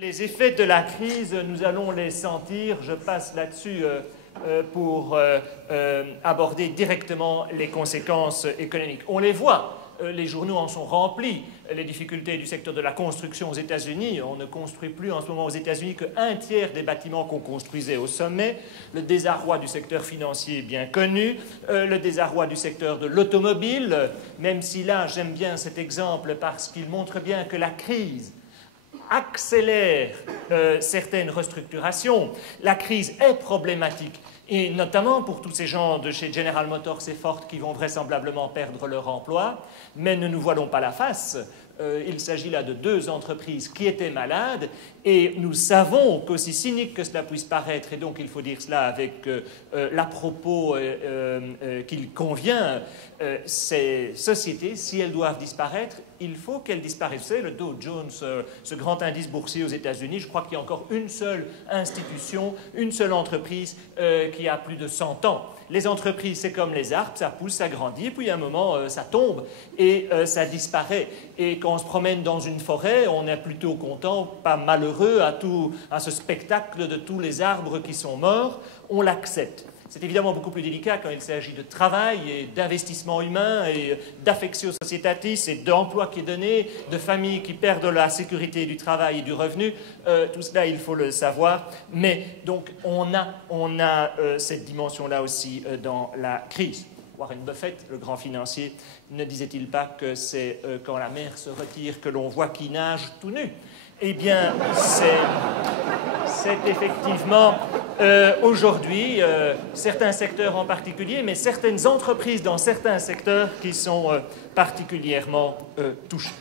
Les effets de la crise, nous allons les sentir. Je passe là-dessus pour aborder directement les conséquences économiques. On les voit, les journaux en sont remplis. Les difficultés du secteur de la construction aux États-Unis, on ne construit plus en ce moment aux États-Unis qu'un tiers des bâtiments qu'on construisait au sommet. Le désarroi du secteur financier bien connu, le désarroi du secteur de l'automobile, même si là j'aime bien cet exemple parce qu'il montre bien que la crise accélère certaines restructurations. La crise est problématique, et notamment pour tous ces gens de chez General Motors et Ford qui vont vraisemblablement perdre leur emploi, mais ne nous voilons pas la face. Il s'agit là de deux entreprises qui étaient malades, et nous savons qu'aussi cynique que cela puisse paraître, et donc il faut dire cela avec l'à-propos qu'il convient, ces sociétés, si elles doivent disparaître, il faut qu'elles disparaissent. Vous savez, le Dow Jones, ce grand indice boursier aux États-Unis, je crois qu'il y a encore une seule institution, une seule entreprise qui a plus de 100 ans. Les entreprises, c'est comme les arbres, ça pousse, ça grandit, et puis à un moment, ça tombe et ça disparaît. Et quand on se promène dans une forêt, on est plutôt content, pas malheureux à ce spectacle de tous les arbres qui sont morts, on l'accepte. C'est évidemment beaucoup plus délicat quand il s'agit de travail et d'investissement humain et d'affectio societatis et d'emploi qui est donné, de familles qui perdent la sécurité du travail et du revenu. Tout cela, il faut le savoir. Mais donc, on a cette dimension-là aussi dans la crise. Warren Buffett, le grand financier, ne disait-il pas que c'est quand la mer se retire que l'on voit qui nage tout nu? Eh bien, c'est effectivement aujourd'hui certains secteurs en particulier, mais certaines entreprises dans certains secteurs qui sont particulièrement touchés.